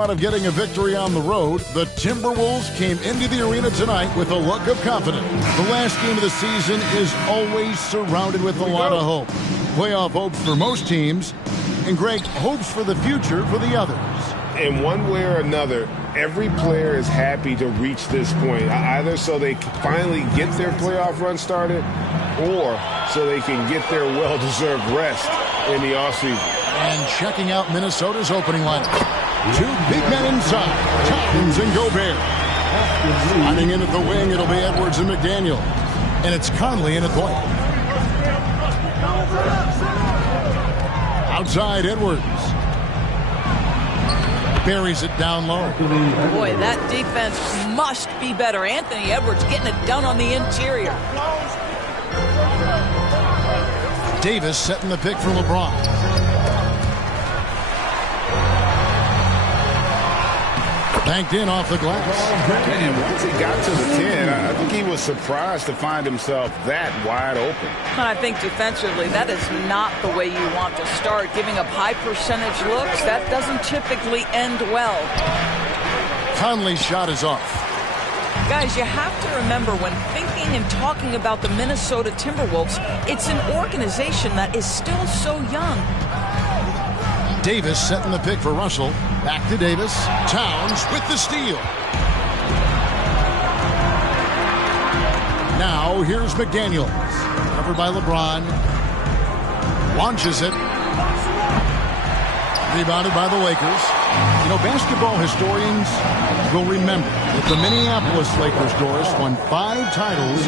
Of getting a victory on the road, the Timberwolves came into the arena tonight with a look of confidence. The last game of the season is always surrounded with a lot of hope. Playoff hopes for most teams, and Greg, hopes for the future for the others. In one way or another, every player is happy to reach this point, either so they finally get their playoff run started or so they can get their well-deserved rest in the offseason. And checking out Minnesota's opening lineup. Two big men inside, Towns and Gobert. Running in at the wing, it'll be Edwards and McDaniel. And it's Conley in at point. Outside, Edwards. Buries it down low. Boy, that defense must be better. Anthony Edwards getting it done on the interior. Davis setting the pick for LeBron. Banked in off the glass. And once he got to the 10, I think he was surprised to find himself that wide open. And I think defensively, that is not the way you want to start. Giving up high percentage looks, that doesn't typically end well. Conley's shot is off. Guys, you have to remember when thinking and talking about the Minnesota Timberwolves, it's an organization that is still so young. Davis setting the pick for Russell. Back to Davis. Towns with the steal. Now here's McDaniels. Covered by LeBron. Launches it. Rebounded by the Lakers. You know, basketball historians will remember that the Minneapolis Lakers, Doris, won 5 titles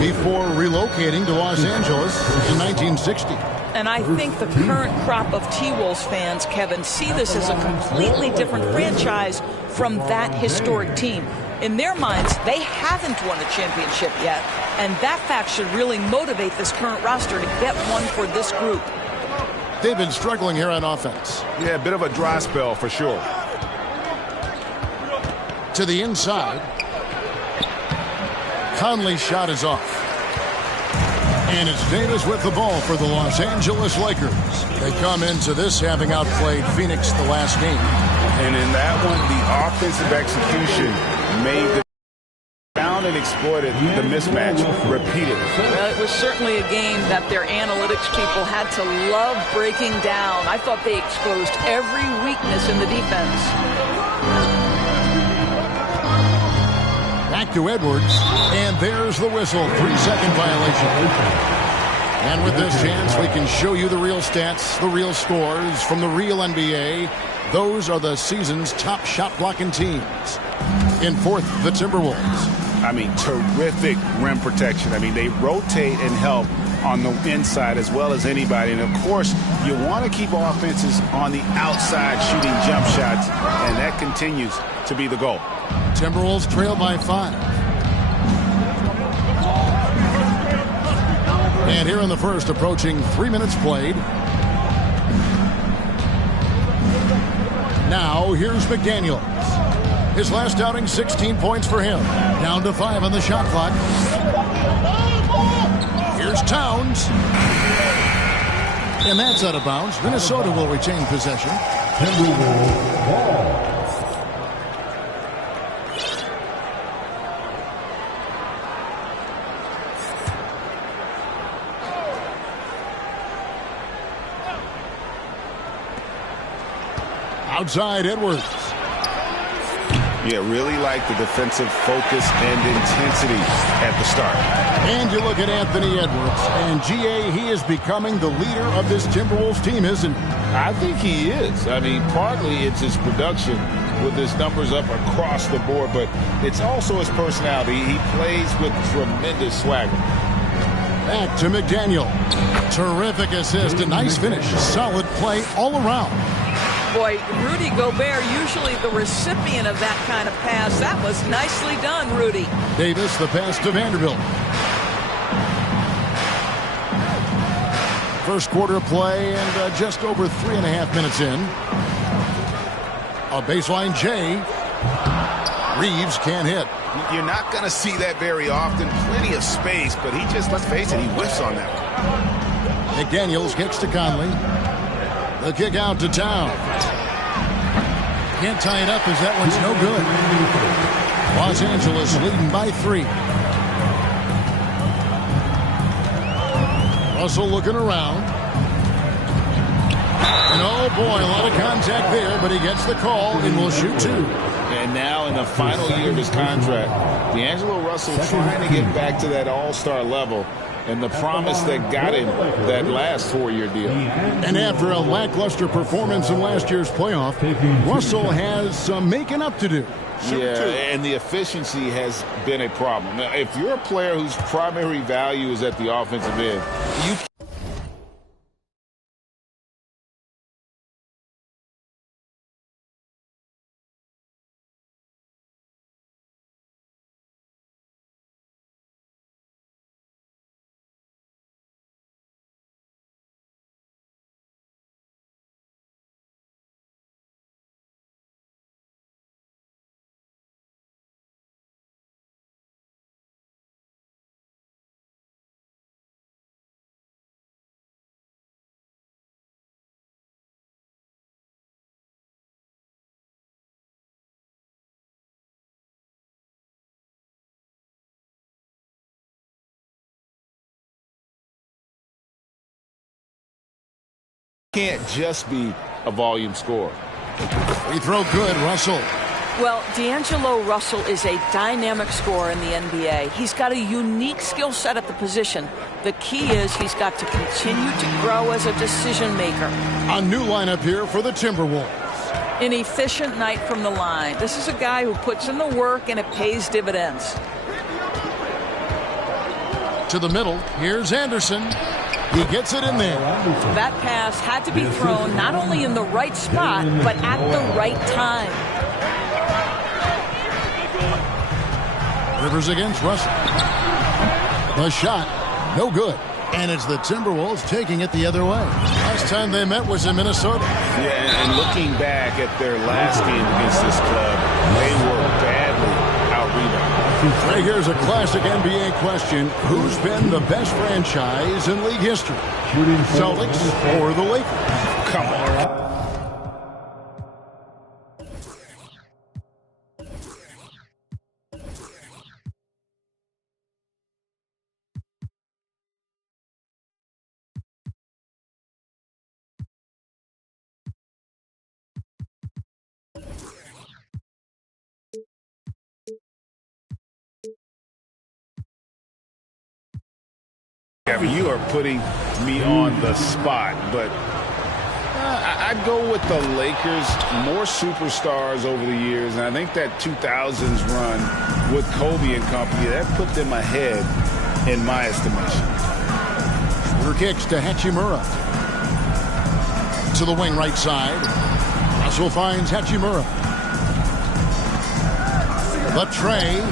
before relocating to Los Angeles in 1960. And I think the current crop of T-Wolves fans, Kevin, see this as a completely different franchise from that historic team. In their minds, they haven't won a championship yet, and that fact should really motivate this current roster to get one for this group. They've been struggling here on offense. Yeah, a bit of a dry spell for sure. To the inside. Conley's shot is off. And it's Davis with the ball for the Los Angeles Lakers. They come into this having outplayed Phoenix the last game. And in that one, the offensive execution made the found and exploited the mismatch repeatedly. Well, it was certainly a game that their analytics people had to love breaking down. I thought they exposed every weakness in the defense. Back to Edwards, and there's the whistle. 3-second violation. And with this chance, we can show you the real stats, the real scores from the real NBA. Those are the season's top shot blocking teams. In fourth, the Timberwolves. I mean, terrific rim protection. I mean, they rotate and help on the inside as well as anybody. And, of course, you want to keep offenses on the outside shooting jump shots, and that continues to be the goal. Timberwolves trail by 5. And here in the first, approaching 3 minutes played. Now, here's McDaniels. His last outing, 16 points for him. Down to 5 on the shot clock. Here's Towns. And that's out of bounds. Minnesota will retain possession. Outside, Edwards. Yeah, really like the defensive focus and intensity at the start. And you look at Anthony Edwards, and GA, he is becoming the leader of this Timberwolves team, isn't he? I think he is. I mean, partly it's his production with his numbers up across the board, but it's also his personality. He plays with tremendous swagger. Back to McDaniel. Terrific assist, a nice finish. Solid play all around. Boy, Rudy Gobert, usually the recipient of that kind of pass. That was nicely done, Rudy. Davis, the pass to Vanderbilt. First quarter play and just over 3.5 minutes in. A baseline J. Reeves can't hit. You're not going to see that very often. Plenty of space, but he just, let's face it, he whiffs on that one. McDaniels kicks to Conley. The kick out to Towns. Can't tie it up as that one's no good. Los Angeles leading by 3. Russell looking around. And oh boy, a lot of contact there, but he gets the call and will shoot 2. And now in the final year of his contract, D'Angelo Russell trying to get back to that all-star level and the promise that got him that last 4-year deal. And after a lackluster performance in last year's playoff, Russell has some making up to do. Yeah, and the efficiency has been a problem. Now, if you're a player whose primary value is at the offensive end, you can't just be a volume scorer. Free throw good, Russell. Well, D'Angelo Russell is a dynamic scorer in the NBA. He's got a unique skill set at the position. The key is he's got to continue to grow as a decision maker. A new lineup here for the Timberwolves. An efficient night from the line. This is a guy who puts in the work and it pays dividends. To the middle, here's Anderson. He gets it in there. That pass had to be thrown not only in the right spot, but at the right time. Rivers against Russell. The shot, no good. And it's the Timberwolves taking it the other way. Last time they met was in Minnesota. Yeah, and looking back at their last game against this club, they were badly out-rebounded. Right, here's a classic NBA question. Who's been the best franchise in league history? Celtics or the Lakers? Come on. You are putting me on the spot, but I'd go with the Lakers. More superstars over the years, and I think that 2000s run with Kobe and company, that put them ahead in my estimation. Shooter kicks to Hachimura. To the wing right side. Russell finds Hachimura. The tray.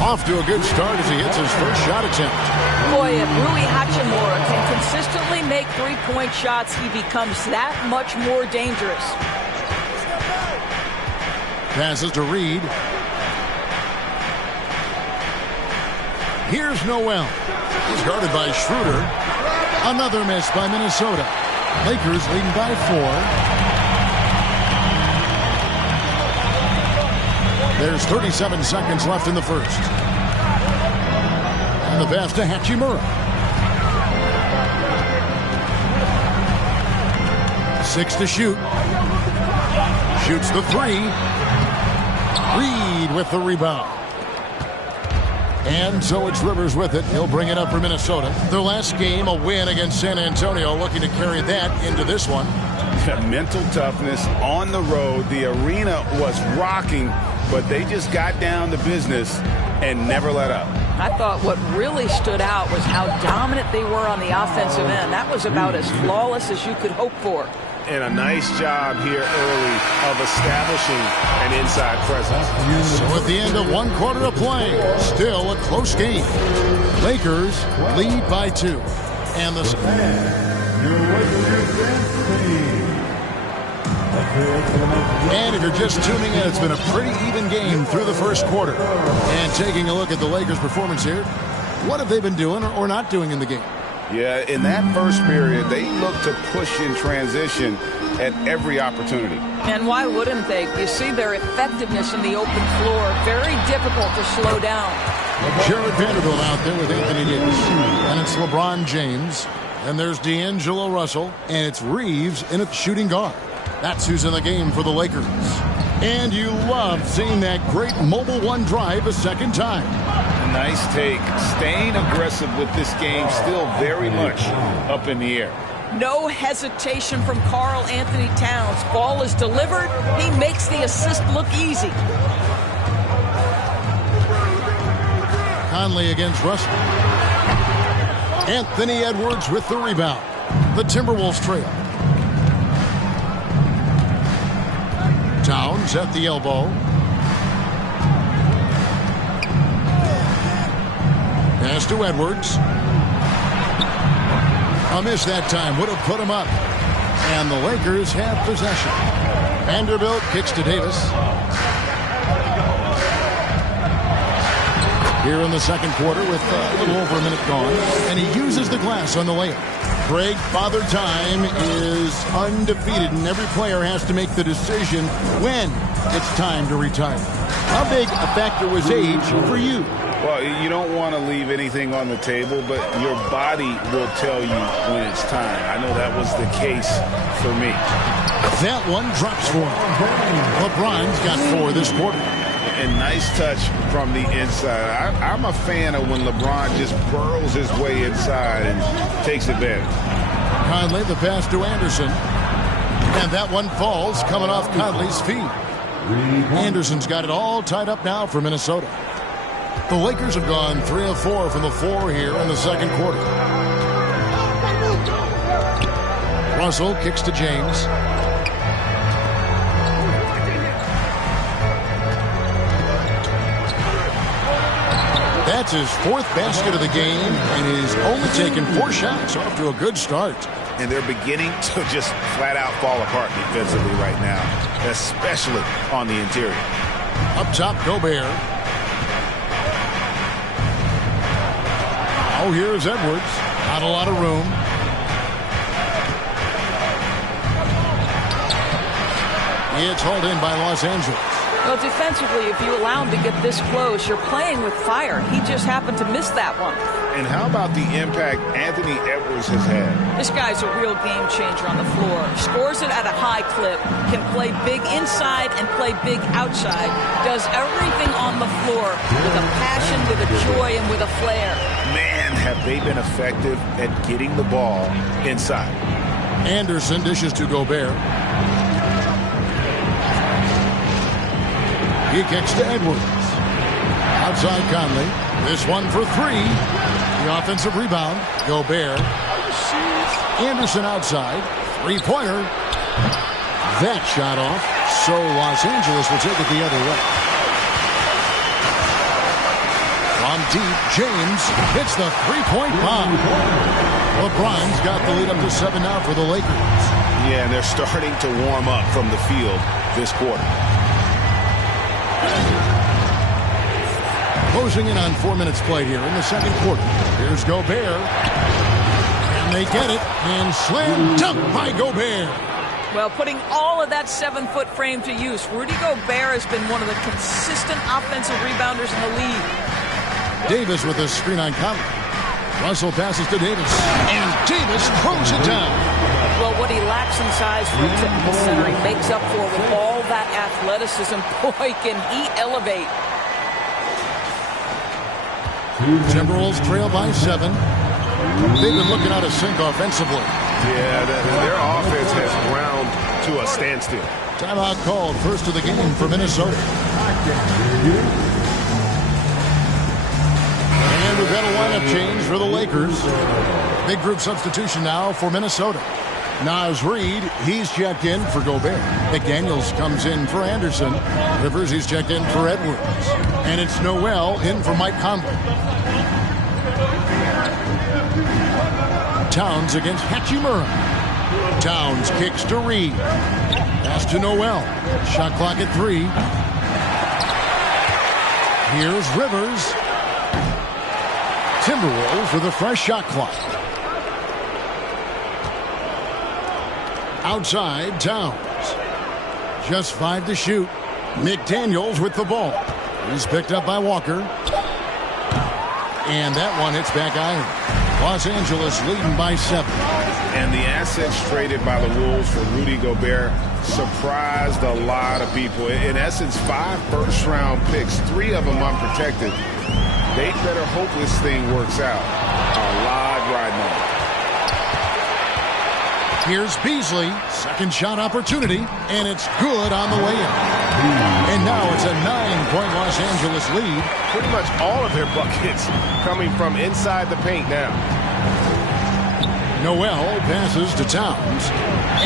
Off to a good start as he hits his first shot attempt. Boy, if Rui Hachimura can consistently make three-point shots, he becomes that much more dangerous. Passes to Reed. Here's Noel. He's guarded by Schroeder. Another miss by Minnesota. Lakers leading by 4. There's 37 seconds left in the first. And the pass to Hachimura. 6 to shoot. Shoots the 3. Reed with the rebound. And so it's Rivers with it. He'll bring it up for Minnesota. Their last game, a win against San Antonio, looking to carry that into this one. Mental toughness on the road. The arena was rocking, but they just got down to business and never let up. I thought what really stood out was how dominant they were on the offensive end. That was about as flawless as you could hope for. And a nice job here early of establishing an inside presence. So at the end of one quarter of play, still a close game. Lakers lead by 2. And the And if you're just tuning in, it's been a pretty even game through the first quarter. And taking a look at the Lakers' performance here, what have they been doing or not doing in the game? Yeah, in that first period, they looked to push in transition, at every opportunity. And why wouldn't they? You see their effectiveness in the open floor. Very difficult to slow down. Jared Vanderbilt out there with Anthony Davis. And it's LeBron James. And there's D'Angelo Russell. And it's Reeves in at shooting guard. That's who's in the game for the Lakers. And you love seeing that great mobile one drive a second time. Nice take. Staying aggressive with this game, still very much up in the air. No hesitation from Karl Anthony Towns. Ball is delivered. He makes the assist look easy. Conley against Russell. Anthony Edwards with the rebound. The Timberwolves trail. Towns at the elbow. Pass to Edwards. A miss that time would have put him up. And the Lakers have possession. Vanderbilt kicks to Davis. Here in the second quarter with a little over a minute gone. And he uses the glass on the layup. Craig, Father Time is undefeated, and every player has to make the decision when it's time to retire. How big a factor was age for you? Well, you don't want to leave anything on the table, but your body will tell you when it's time. I know that was the case for me. That one drops for him. LeBron's got 4 this quarter. And nice touch from the inside. I'm a fan of when LeBron just burrows his way inside and takes advantage. Conley, the pass to Anderson. And that one falls coming off Conley's feet. Anderson's got it all tied up now for Minnesota. The Lakers have gone 3 of 4 from the floor here in the second quarter. Russell kicks to James. That's his 4th basket of the game, and he's only taken 4 shots. Off to a good start. And they're beginning to just flat out fall apart defensively right now, especially on the interior. Up top, Gobert. Oh, here's Edwards. Not a lot of room. It's hauled in by Los Angeles. Well, defensively, if you allow him to get this close, you're playing with fire. He just happened to miss that one. And how about the impact Anthony Edwards has had? This guy's a real game changer on the floor. Scores it at a high clip, can play big inside and play big outside. Does everything on the floor with a passion, with a joy, and with a flair. Man, have they been effective at getting the ball inside. Anderson dishes to Gobert. He kicks to Edwards. Outside Conley. This one for 3. The offensive rebound. Gobert. Anderson outside. 3-pointer. That shot off. So Los Angeles will take it the other way. From deep, James hits the 3-point bomb. LeBron's got the lead up to 7 now for the Lakers. Yeah, and they're starting to warm up from the field this quarter. Closing in on 4 minutes played here in the second quarter. Here's Gobert. And they get it. And slam dunk by Gobert. Well, putting all of that 7-foot frame to use, Rudy Gobert has been one of the consistent offensive rebounders in the league. Davis with a screen on Conley. Russell passes to Davis. And Davis throws it down. Well, what he lacks in size for a typical center, he makes up for with all that athleticism. Boy, can he elevate. Timberwolves trail by 7. They've been looking out of sync offensively. Yeah, their offense has ground to a standstill. Timeout called. First of the game for Minnesota. And we've got a lineup change for the Lakers. Big group substitution now for Minnesota. Naz Reid, he's checked in for Gobert. McDaniels comes in for Anderson. Rivers, he's checked in for Edwards. And it's Noel in for Mike Conley. Towns against Hachimura. Towns kicks to Reid. Pass to Noel. Shot clock at 3. Here's Rivers. Timberwolves with a fresh shot clock. Outside, Towns. Just 5 to shoot. McDaniels with the ball. He's picked up by Walker. And that one hits back iron. Los Angeles leading by 7. And the assets traded by the Wolves for Rudy Gobert surprised a lot of people. In essence, 5 first-round picks, 3 of them unprotected. They better hope this thing works out. A lot riding on it. Here's Beasley. Second shot opportunity. And it's good on the way in. And now it's a 9-point Los Angeles lead. Pretty much all of their buckets coming from inside the paint now. Noel passes to Towns.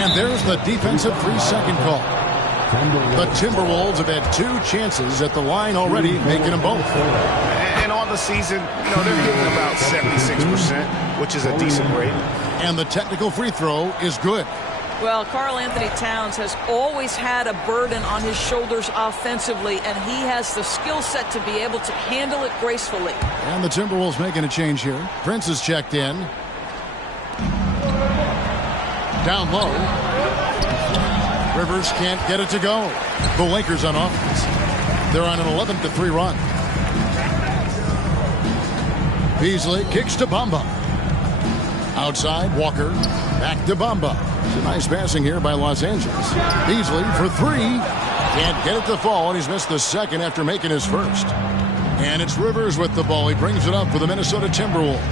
And there's the defensive 3-second call. The Timberwolves have had 2 chances at the line already, making them both. And on the season, they're hitting about 76%, which is a decent rate. And the technical free throw is good. Well, Karl Anthony Towns has always had a burden on his shoulders offensively, and he has the skill set to be able to handle it gracefully. And the Timberwolves making a change here. Prince is checked in. Down low. Rivers can't get it to go. The Lakers on offense. They're on an 11-3 run. Beasley kicks to Bamba. Outside, Walker. Back to Bamba. It's a nice passing here by Los Angeles. Beasley for 3. Can't get it to fall, and he's missed the second after making his first. And it's Rivers with the ball. He brings it up for the Minnesota Timberwolves.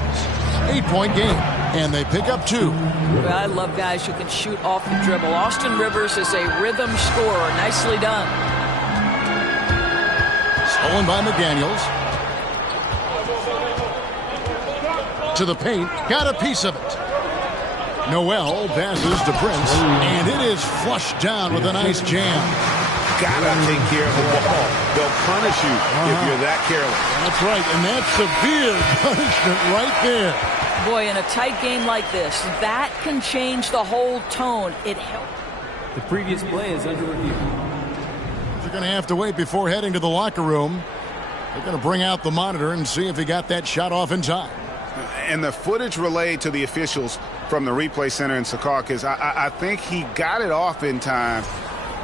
8-point game, and they pick up 2. Well, I love guys who can shoot off the dribble. Austin Rivers is a rhythm scorer. Nicely done. Stolen by McDaniels. To the paint. Got a piece of it. Noel passes to Prince. And it is flushed down with a nice jam. Gotta take care of the ball. They'll punish you if you're that careless. That's right. And that's severe punishment right there. Boy, in a tight game like this, that can change the whole tone. It helps. The previous play is under review. You're going to have to wait before heading to the locker room. They're going to bring out the monitor and see if he got that shot off in time. And the footage relayed to the officials from the replay center in Secaucus, I think he got it off in time.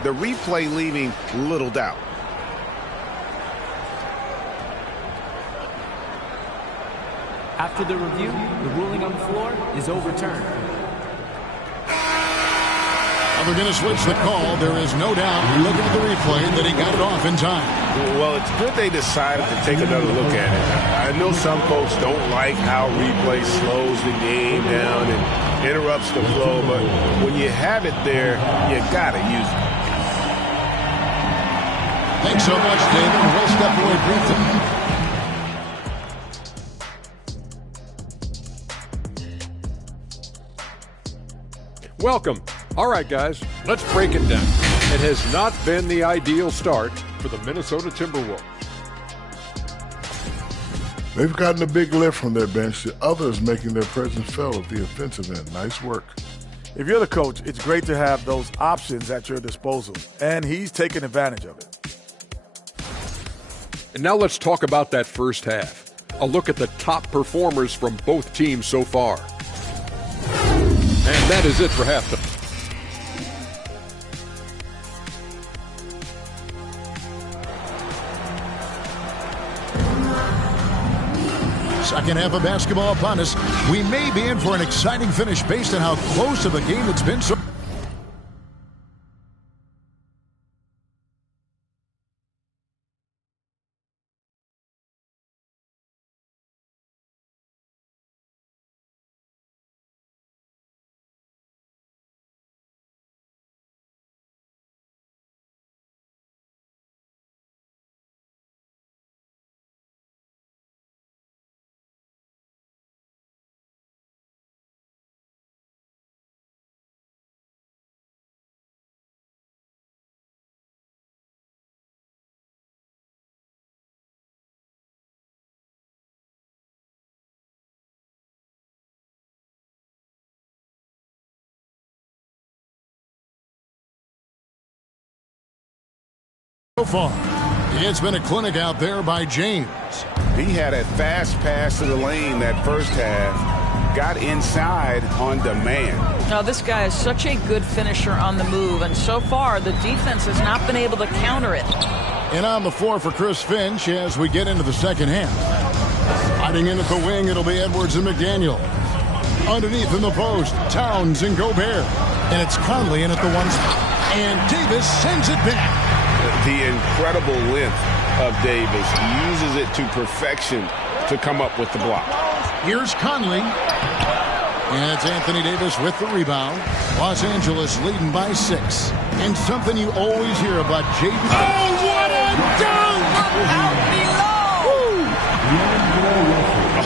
The replay leaving little doubt. After the review, the ruling on the floor is overturned. Now they're going to switch the call. There is no doubt, looking at the replay, that he got it off in time. Well, it's good they decided to take another look at it. I know some folks don't like how replay slows the game down and interrupts the flow, but when you have it there, you got to use it. Thanks so much, David. We'll step away briefly. Welcome. All right, guys, let's break it down. It has not been the ideal start for the Minnesota Timberwolves. They've gotten a big lift from their bench. The others making their presence felt at the offensive end. Nice work. If you're the coach, it's great to have those options at your disposal, and he's taken advantage of it. And now let's talk about that first half. A look at the top performers from both teams so far. And that is it for halftime. Second half of basketball upon us. We may be in for an exciting finish based on how close of a game it's been so. So far, it's been a clinic out there by James. He had a fast pass to the lane that first half. got inside on demand. Now, this guy is such a good finisher on the move, and so far the defense has not been able to counter it. And on the floor for Chris Finch as we get into the second half. Hiding in at the wing, it'll be Edwards and McDaniel. Underneath in the post, Towns and Gobert. And it's Conley in at the one spot. And Davis sends it back. The incredible length of Davis, uses it to perfection to come up with the block. Here's Conley. And it's Anthony Davis with the rebound. Los Angeles leading by 6. And something you always hear about Jaden. Oh, what a dunk! Out below!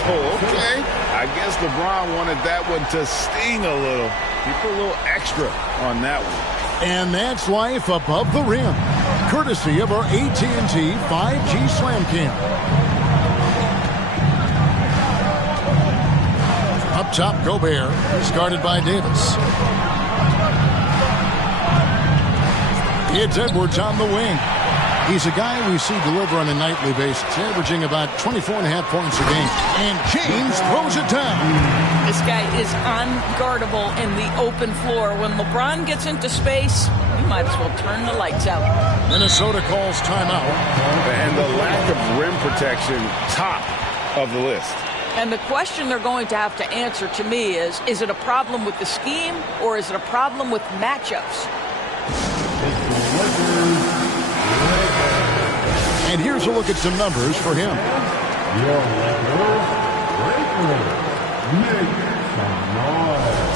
Oh, okay. I guess LeBron wanted that one to sting a little. He put a little extra on that one. And that's life above the rim. Courtesy of our AT&T 5G Slam Cam. Up top, Gobert, guarded by Davis. It's Edwards on the wing. He's a guy we see deliver on a nightly basis, averaging about 24.5 points a game. And James throws it down. This guy is unguardable in the open floor. When LeBron gets into space, you might as well turn the lights out. Minnesota calls timeout. And the lack of rim protection, top of the list. And the question they're going to have to answer to me is it a problem with the scheme or is it a problem with matchups? And here's a look at some numbers for him. Make some noise.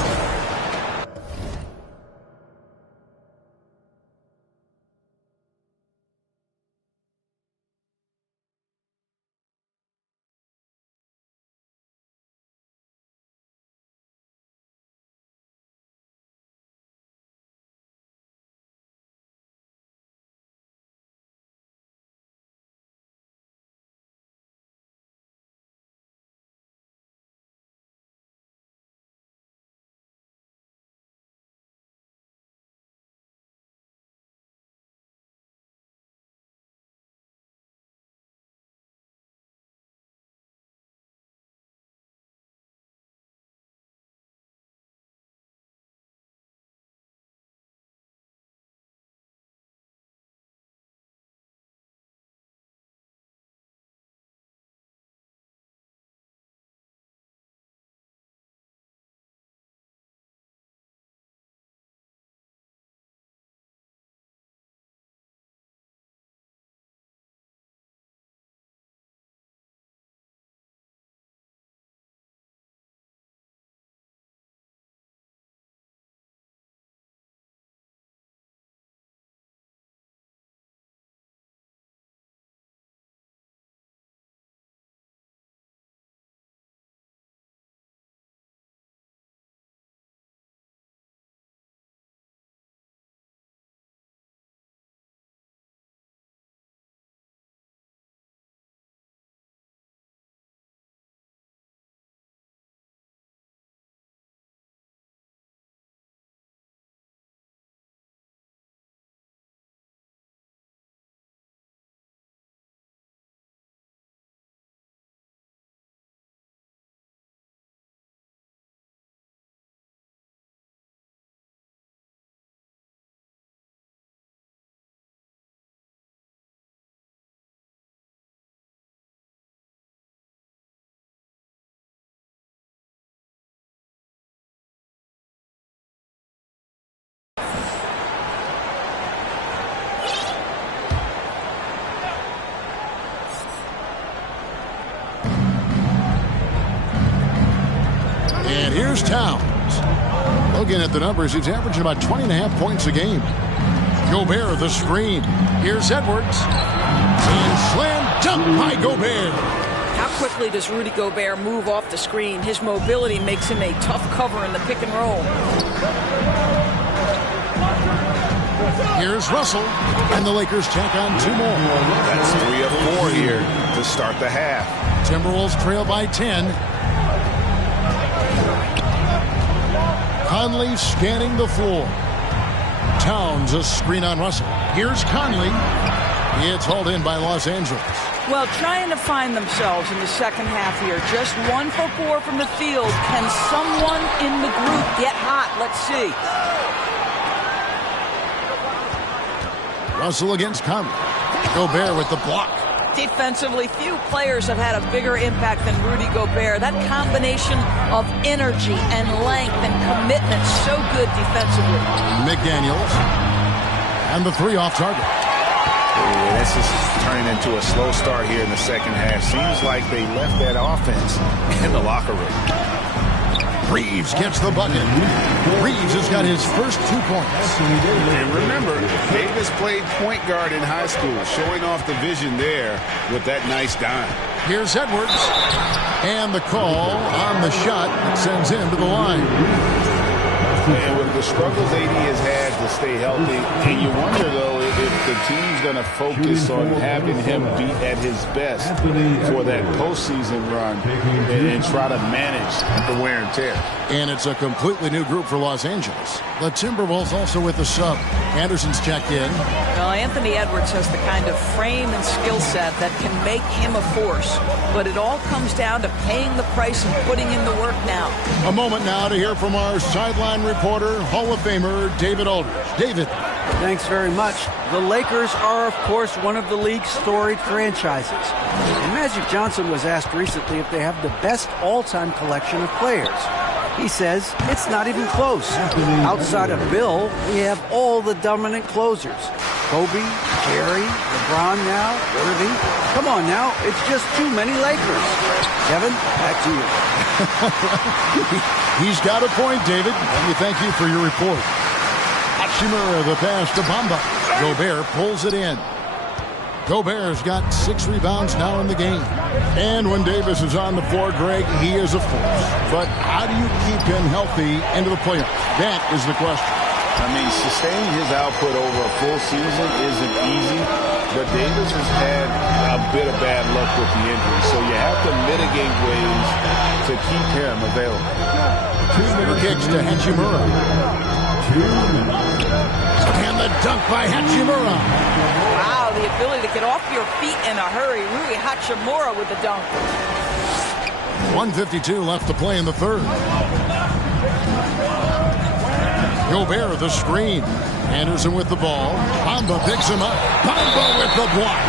And here's Towns. Looking at the numbers, he's averaging about 20.5 points a game. Gobert, the screen. Here's Edwards. And slam dunk by Gobert. How quickly does Rudy Gobert move off the screen? His mobility makes him a tough cover in the pick and roll. Here's Russell. And the Lakers tack on 2 more. That's 3 of 4 here to start the half. Timberwolves trail by 10. Conley scanning the floor. Towns a screen on Russell. Here's Conley. It's hauled in by Los Angeles. Well, trying to find themselves in the second half here. Just 1 for 4 from the field. Can someone in the group get hot? Let's see. Russell against Conley. Gobert with the block. Defensively, few players have had a bigger impact than Rudy Gobert. That combination of energy and length and commitment, so good defensively. McDaniels. And the 3 off target. Yeah, this is turning into a slow start here in the second half. Seems like they left that offense in the locker room. Reeves gets the bucket. Reeves has got his first 2 points. And remember, Davis played point guard in high school, showing off the vision there with that nice dime. Here's Edwards. And the call on the shot that sends him to the line. And with the struggles AD has had to stay healthy, and you wonder, though, if the team's going to focus on having him be at his best for that postseason run and try to manage the wear and tear. And it's a completely new group for Los Angeles. The Timberwolves also with the sub. Anderson's checked in. Well, Anthony Edwards has the kind of frame and skill set that can make him a force. But it all comes down to paying the price and putting in the work now. A moment now to hear from our sideline reporter, Hall of Famer David Aldridge. David. Thanks very much. The Lakers are, of course, one of the league's storied franchises. And Magic Johnson was asked recently if they have the best all-time collection of players. He says it's not even close. Outside of Bill, we have all the dominant closers. Kobe, Jerry, LeBron now, Irving. Come on now, it's just too many Lakers. Kevin, back to you. He's got a point, David. And we thank you for your report. Hachimura, the pass to Bamba. Gobert pulls it in. Gobert's got 6 rebounds now in the game. And when Davis is on the floor, Greg, he is a force. But how do you keep him healthy into the playoffs? That is the question. I mean, sustaining his output over a full season isn't easy, but Davis has had a bit of bad luck with the injury, so you have to mitigate ways to keep him available. 2 minute kicks to Hachimura. 2 minutes. And the dunk by Hachimura. Wow, the ability to get off your feet in a hurry. Rui Hachimura with the dunk. 1:52 left to play in the third. Gobert the screen. Anderson with the ball. Bamba picks him up. Bamba with the block.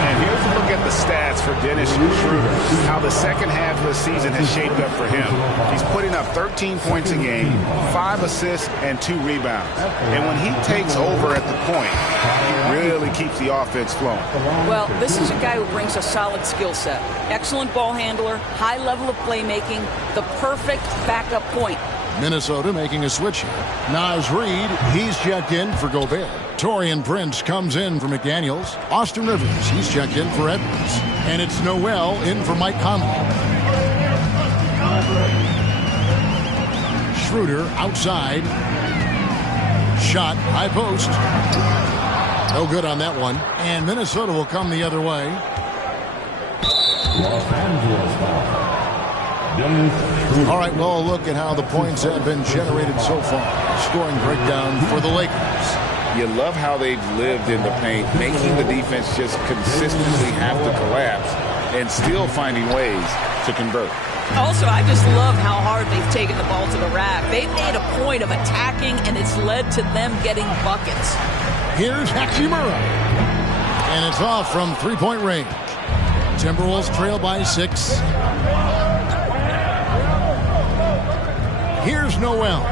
And here's a look at the stats for Dennis Schroeder, how the second half of the season has shaped up for him. He's putting up 13 points a game, 5 assists, and 2 rebounds. And when he takes over at the point, he really keeps the offense flowing. Well, this is a guy who brings a solid skill set. Excellent ball handler, high level of playmaking, the perfect backup point. Minnesota making a switch here. Naz Reid, he's checked in for Gobert. Taurean Prince comes in for McDaniels. Austin Rivers, he's checked in for Edwards. And it's Noel in for Mike Conley. Schroeder outside. Shot, high post. No good on that one. And Minnesota will come the other way. Los Angeles. All right, well, look at how the points have been generated so far. Scoring breakdown for the Lakers. You love how they've lived in the paint, making the defense just consistently have to collapse and still finding ways to convert. Also, I just love how hard they've taken the ball to the rack. They've made a point of attacking, and it's led to them getting buckets. Here's Hachimura. And it's off from three-point range. Timberwolves trail by 6. Here's Noel.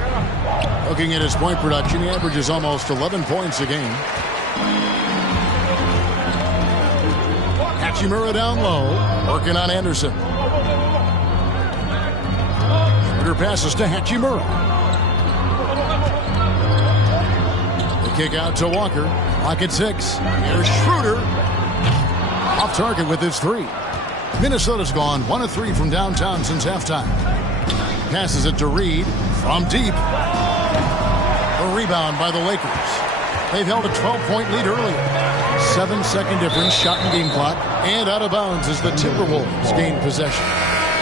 Looking at his point production, he averages almost 11 points a game. Hachimura down low, working on Anderson. Schroeder passes to Hachimura. The kick out to Walker. Clock at 6. Here's Schroeder. Off target with his 3. Minnesota's gone 1 of 3 from downtown since halftime. Passes it to Reed from deep. The rebound by the Lakers. They've held a 12-point lead earlier. 7-second difference, shot and game clock. And out of bounds as the Timberwolves gain possession.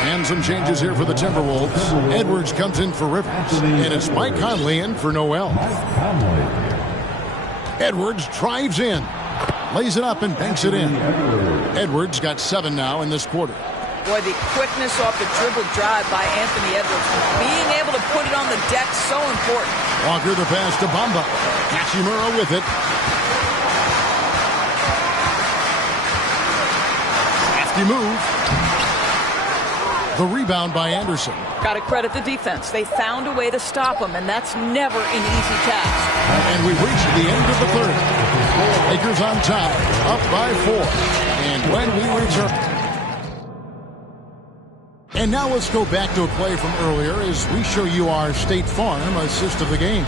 And some changes here for the Timberwolves. Edwards comes in for Rivers. And it's Mike Conley in for Noel. Edwards drives in. Lays it up and banks it in. Edwards got 7 now in this quarter. Boy, the quickness off the dribble drive by Anthony Edwards. Being able to put it on the deck, so important. Walker the pass to Bamba. Hachimura with it. Hefty move. The rebound by Anderson. Got to credit the defense. They found a way to stop him, and that's never an easy task. And we've reached the end of the third. Lakers on top, up by 4. And when we return... And now let's go back to a play from earlier as we show you our State Farm assist of the game.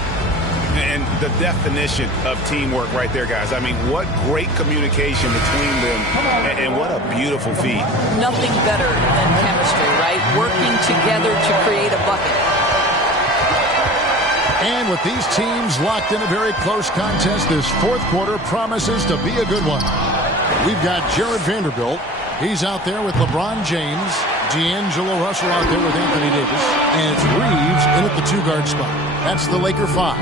And the definition of teamwork right there, guys. I mean, what great communication between them, and what a beautiful feed. Nothing better than chemistry, right? Working together to create a bucket. And with these teams locked in a very close contest, this fourth quarter promises to be a good one. We've got Jared Vanderbilt. He's out there with LeBron James. D'Angelo Russell out there with Anthony Davis. And it's Reeves in at the 2-guard spot. That's the Laker 5.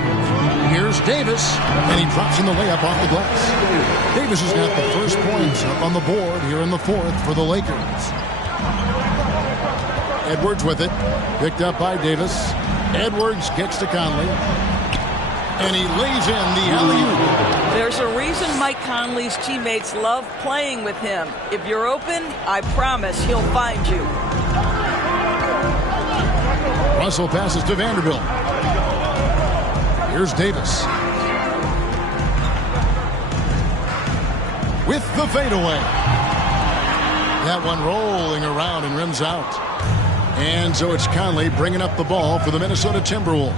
Here's Davis, and he drops in the layup off the glass. Davis has got the first points up on the board here in the fourth for the Lakers. Edwards with it. Picked up by Davis. Edwards gets to Conley. And he lays in the alley-oop. There's a reason Mike Conley's teammates love playing with him. If you're open, I promise he'll find you. Russell passes to Vanderbilt. Here's Davis. With the fadeaway. That one rolling around and rims out. And so it's Conley bringing up the ball for the Minnesota Timberwolves.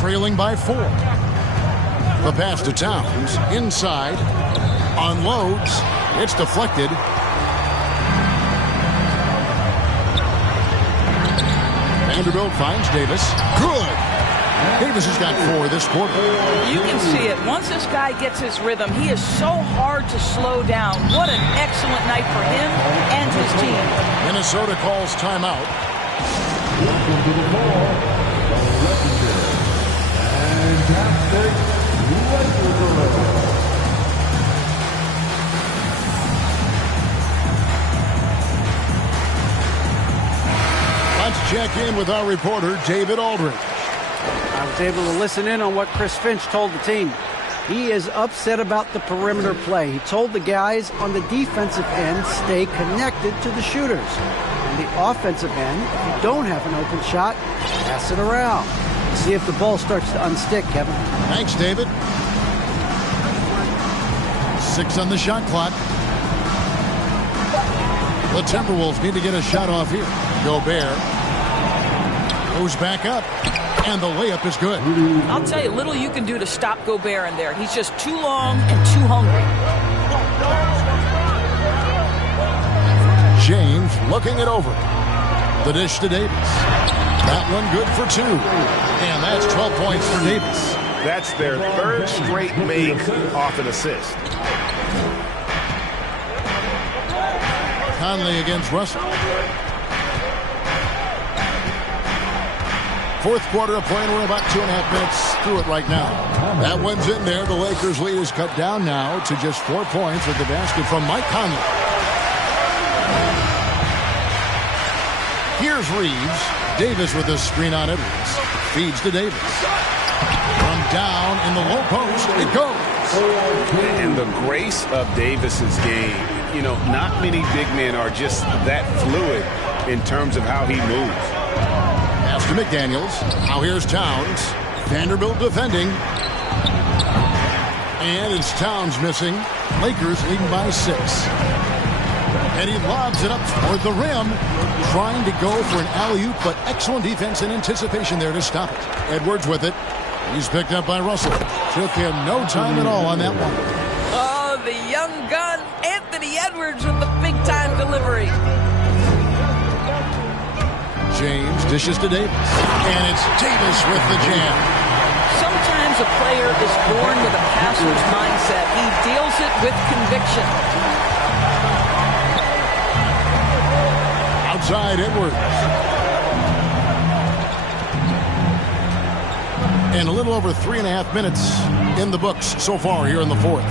Trailing by 4. The pass to Towns. Inside. Unloads. It's deflected. Vanderbilt finds Davis. Good. Davis has got 4 this quarter. You can see it. Once this guy gets his rhythm, he is so hard to slow down. What an excellent night for him and his team. Minnesota calls timeout. Welcome to the ball, the legendary fantastic Lakers 11. Let's check in with our reporter, David Aldridge. I was able to listen in on what Chris Finch told the team. He is upset about the perimeter play. He told the guys on the defensive end, stay connected to the shooters. On the offensive end, if you don't have an open shot, pass it around. See if the ball starts to unstick, Kevin. Thanks, David. 6 on the shot clock. The Timberwolves need to get a shot off here. Gobert goes back up, and the layup is good. I'll tell you, little you can do to stop Gobert in there. He's just too long and too hungry. James looking it over. The dish to Davis. That one good for 2. And that's 12 points for Davis. That's their 3rd straight make off an assist. Conley against Russell. Fourth quarter of play, and we're about 2.5 minutes through it right now. That one's in there. The Lakers' lead is cut down now to just 4 points with the basket from Mike Conley. Here's Reeves. Davis with a screen on Edwards. Feeds to Davis. From down in the low post, it goes. And the grace of Davis's game. You know, not many big men are just that fluid in terms of how he moves. Pass to McDaniels. Now here's Towns. Vanderbilt defending. And it's Towns missing. Lakers leading by 6. And he lobs it up toward the rim, trying to go for an alley-oop, but excellent defense and anticipation there to stop it. Edwards with it. He's picked up by Russell. Took him no time at all on that one. Oh, the young gun, Anthony Edwards with the big-time delivery. James dishes to Davis. And it's Davis with the jam. Sometimes a player is born with a passer's mindset. He deals it with conviction. Outside Edwards. And a little over 3.5 minutes in the books so far here in the fourth.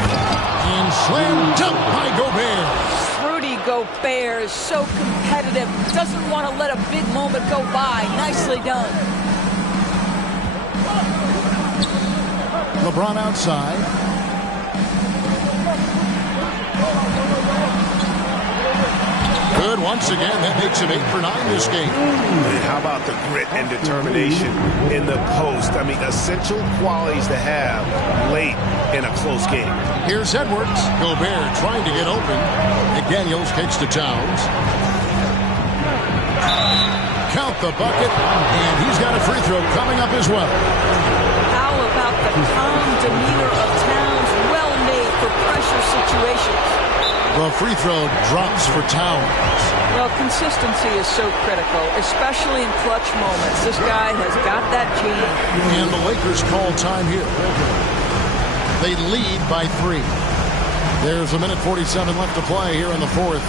And slam dunk by Gobert. Rudy Gobert is so competitive. Doesn't want to let a big moment go by. Nicely done. LeBron outside. Good once again. That makes him 8 for 9 this game. And how about the grit and determination in the post? I mean, essential qualities to have late in a close game. Here's Edwards. Gobert trying to get open. McDaniels kicks to Towns. Count the bucket. And he's got a free throw coming up as well. How about the calm demeanor of Towns? Well made for pressure situations. The free throw drops for Towns. Well, consistency is so critical, especially in clutch moments. This guy has got that gene. And the Lakers call time here. They lead by 3. There's a minute 47 left to play here in the fourth.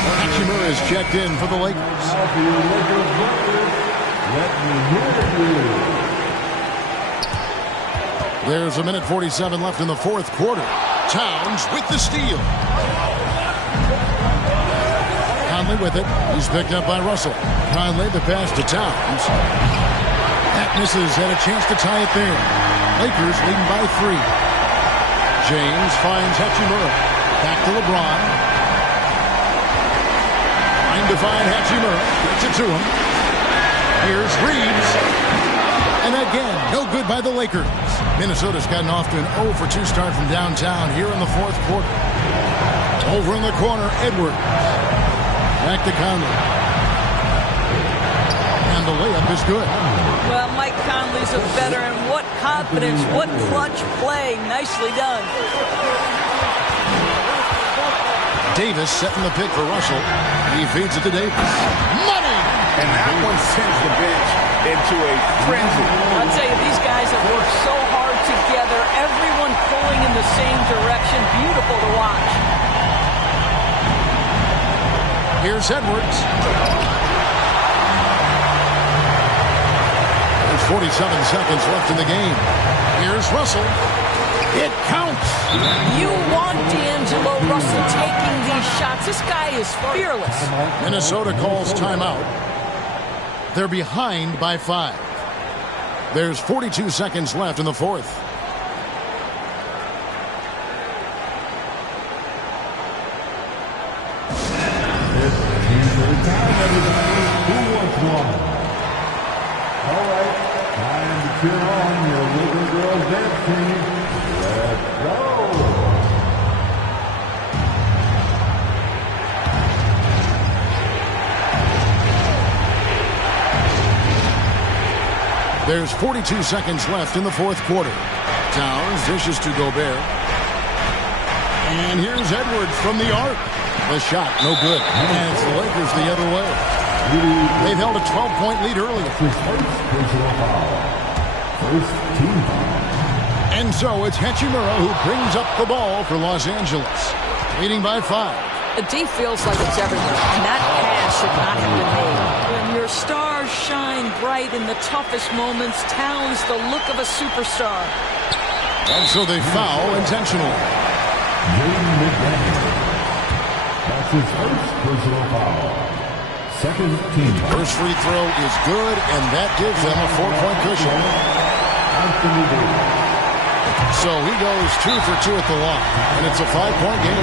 Hachimura is checked in for the Lakers. There's a minute 47 left in the fourth quarter. Towns with the steal. Conley with it. He's picked up by Russell. Conley the pass to Towns. That misses, and a chance to tie it there. Lakers leading by 3. James finds Hachimura. Back to LeBron. Trying to find Hachimura. Gets it to him. Here's Reeves. And again, no good by the Lakers. Minnesota's gotten off to an 0 for 2 start from downtown here in the fourth quarter. Over in the corner, Edwards. Back to Conley. And the layup is good. Well, Mike Conley's a veteran. What confidence, what clutch play. Nicely done. Davis setting the pick for Russell. He feeds it to Davis. Money! And that one sends the bench into a frenzy. I'll tell you, these guys have worked so hard together. Everyone pulling in the same direction. Beautiful to watch. Here's Edwards. There's 47 seconds left in the game. Here's Russell. It counts. You want D'Angelo Russell taking these shots. This guy is fearless. Minnesota calls timeout. They're behind by 5. There's 42 seconds left in the fourth. All right, time to cheer on your little girls dance team. Let's go. There's 42 seconds left in the fourth quarter. Towns dishes to Gobert. And here's Edwards from the arc. The shot, no good. And it's the Lakers the other way. They've held a 12-point lead earlier. And so it's Hachimura who brings up the ball for Los Angeles. Leading by 5. The D feels like it's everywhere, and that pass should not have been made. When your stars shine bright in the toughest moments, Towns the look of a superstar. And so they foul intentionally. That's his first personal foul. Second team. First free throw is good, and that gives them a 4-point cushion. Anthony Davis. So he goes 2 for 2 at the line, and it's a 5-point game.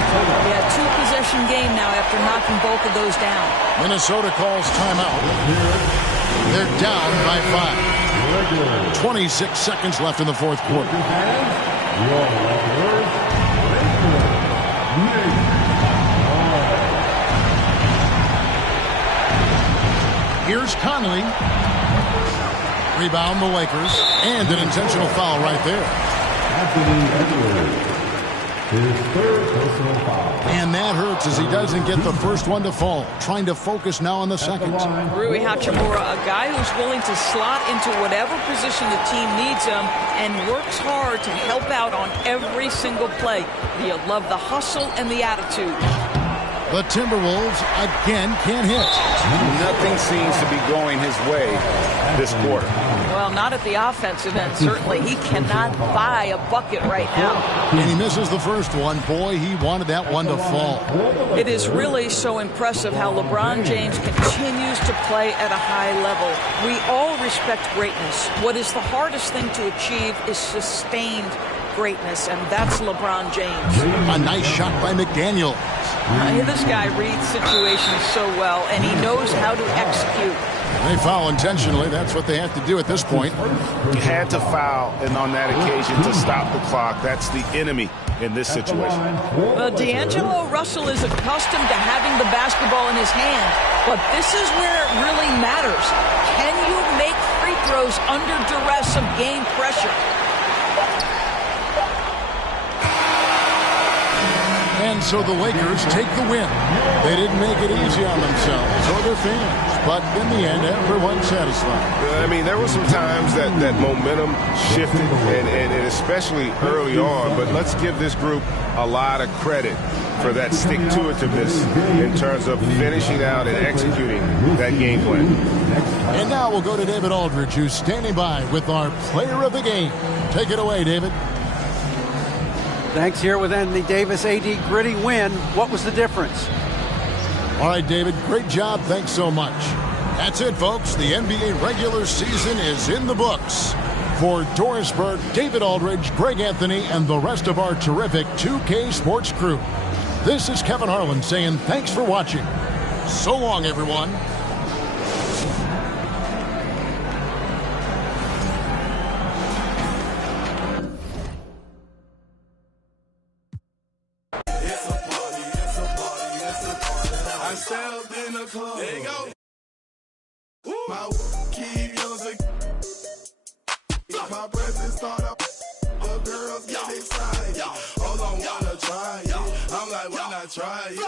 Yeah, 2-possession game now after knocking both of those down. Minnesota calls timeout. They're down by 5. 26 seconds left in the fourth quarter. Here's Conley. Rebound the Lakers, and an intentional foul right there. Anthony Edwards. His third personal foul. And that hurts as he doesn't get the first one to fall. Trying to focus now on the second. Rui Hachimura, a guy who's willing to slot into whatever position the team needs him and works hard to help out on every single play. You love the hustle and the attitude. The Timberwolves again can't hit. Nothing seems to be going his way this quarter. Well, not at the offensive end, certainly. He cannot buy a bucket right now. And he misses the first one. Boy, he wanted that one to fall. It is really so impressive how LeBron James continues to play at a high level. We all respect greatness. What is the hardest thing to achieve is sustained greatness, and that's LeBron James. A nice shot by McDaniel. This guy reads situations so well, and he knows how to execute. They foul intentionally. That's what they have to do at this point. You had to foul, and on that occasion to stop the clock. That's the enemy in this situation. D'Angelo Russell is accustomed to having the basketball in his hand, but this is where it really matters. Can you make free throws under duress of game pressure? And so the Lakers take the win. They didn't make it easy on themselves or their fans, but in the end, everyone's satisfied. I mean, there were some times that momentum shifted, and especially early on, but let's give this group a lot of credit for that stick-to-itiveness in terms of finishing out and executing that game plan. And now we'll go to David Aldridge, who's standing by with our player of the game. Take it away, David. Thanks. Here with Anthony Davis. AD, gritty win. What was the difference? All right, David, great job. Thanks so much. That's it, folks. The NBA regular season is in the books. For Doris Burke, David Aldridge, Greg Anthony, and the rest of our terrific 2K Sports crew, this is Kevin Harlan saying thanks for watching. So long, everyone. There you go. My keep music. My presence start up. The girls get excited. Hold on, wanna try it. I'm like, why not try it?